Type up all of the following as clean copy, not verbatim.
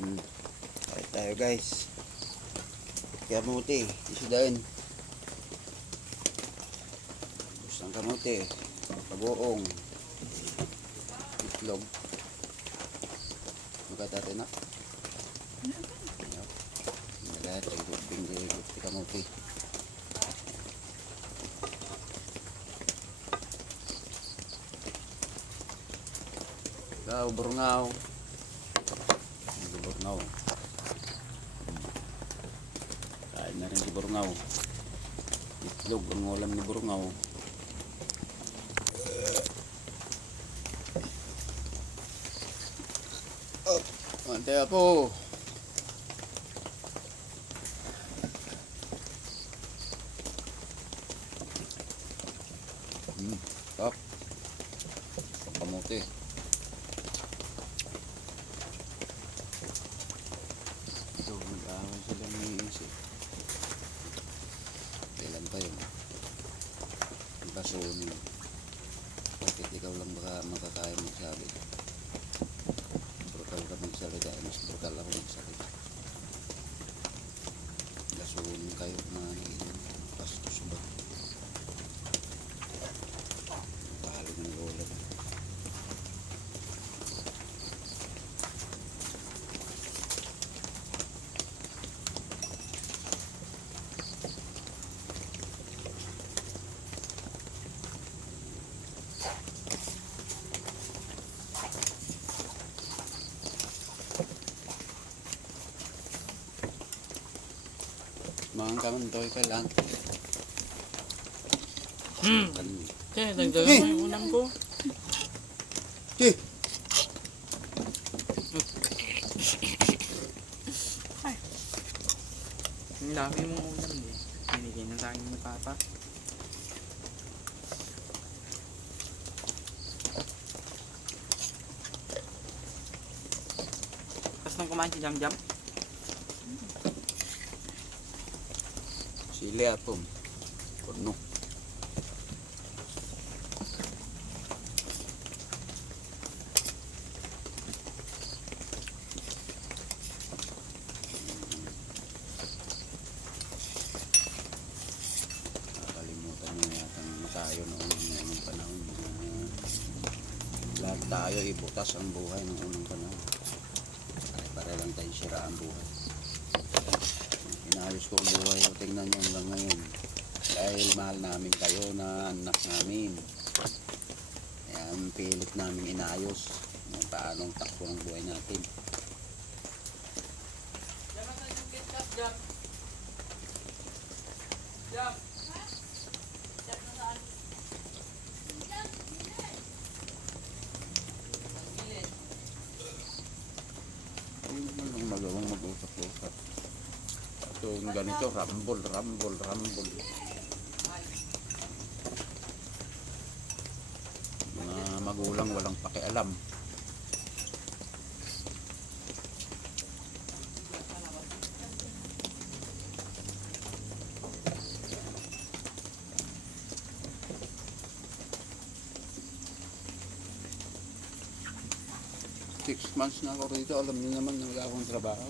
Kaya tayo guys. Kamuti, isudain. Busang kamuti, pagoong, itlog. Magkatati na. Lahat ay guping di kamuti. Burngaw. Burngaw. Kain na rin si Burngaw. Itlog ang ulam ni Burngaw. Mante ako. Top. Kamuti. Mag-away sila ng isip. Kailan pa yun? Basunin. Bakit ikaw lang baka makakaya magsabi? Brutal ka magsalita. Mas brutal ako magsalita. Basunin kayo na pastos ba? Pahalo ng lola ba? Mga kamantoy ka lang. Dagdagan mo yung unang ko. Ay. Ang dami mong ulam eh. Binigay na sa akin ni Papa. Tapos nang kumain si Jam Jam. Sili atom. Puno. Nakalimutan nyo yata tayo noong panahon. Lahat tayo ibutas ang buhay ng unang panahon. Para lang tayo sira ang buhay. Inayos ko ang buhay ko, tingnan nyo hanggang ngayon dahil mahal namin kayo na anak namin. Kaya pilit namin inayos kung paanong takbo ng buhay natin. Ano naman ang magawang mag-usap-usap? Yung ganito, rambol. Mga magulang walang pakialam. Six months na ako rito, alam niyo naman na wala akong trabaho.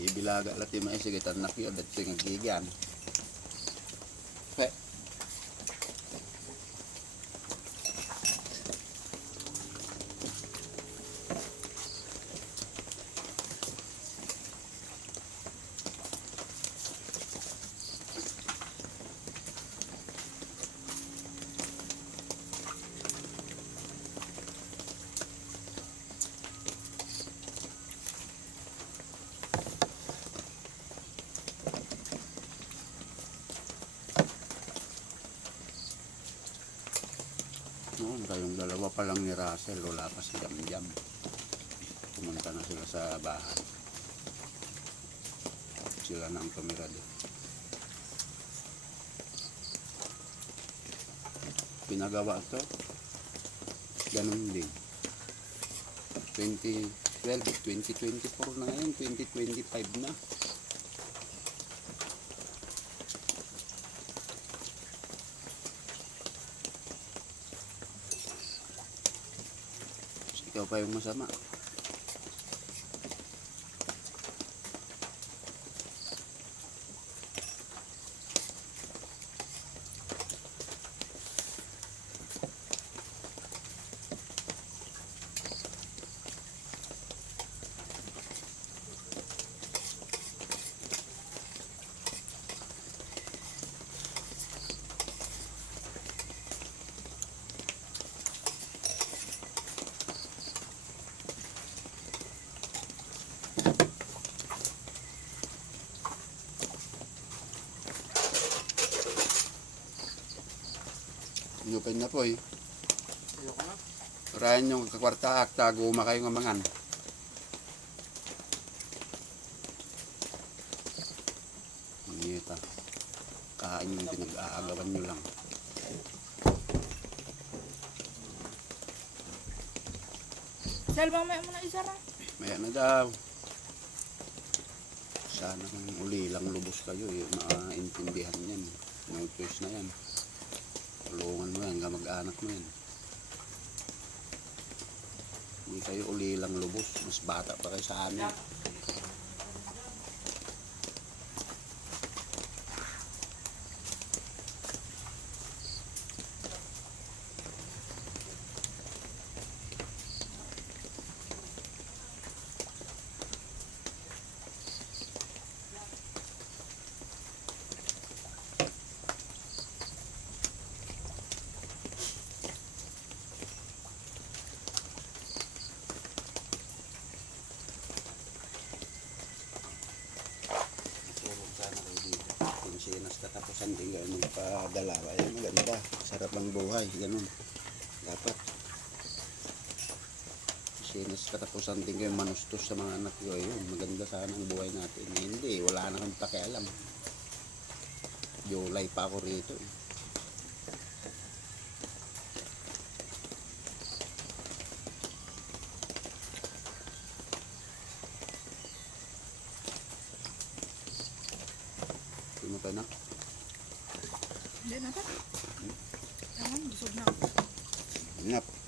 Ibilaga lati maisigitan na kiyo dat tingagigyan. Fe. Noon kayong dalawa pa lang ni Russell, wala pa si Jam Jam. Pumunta na sila sa bahay. Sila na ang tumira doon. Pinagawa ito, ganun din. 2024 na ngayon, 2025 na. ikaw pa yung masama. Inupan na po eh. Ayoko na. Rayan yung kakwarta akta, guma kayo nga mangan. Ngita. Kain yung pinag-aagawan nyo lang. Salbang may mo na isa ra. Maya na daw. Sana kung uli lang lubos kayo eh. Maintindihan yan. No choice na yan. Tulungan mo yan, kamag-anak mo yan. Hindi kayo uli lang lubos. Mas bata pa kayo sa amin. Tulong sana kayo dito. Kung sinas katapusan din kayo magpadala. Ay maganda. Sarap ang buhay. Ganun. Dapat. Sinas katapusan din kayo manustos sa mga anak ko. Ayun. Maganda sana ang buhay natin. Hindi. Wala na kang pakialam. July pa ako rito. Ano pa na? Hindi na ta. Ayan, busog na. Inap.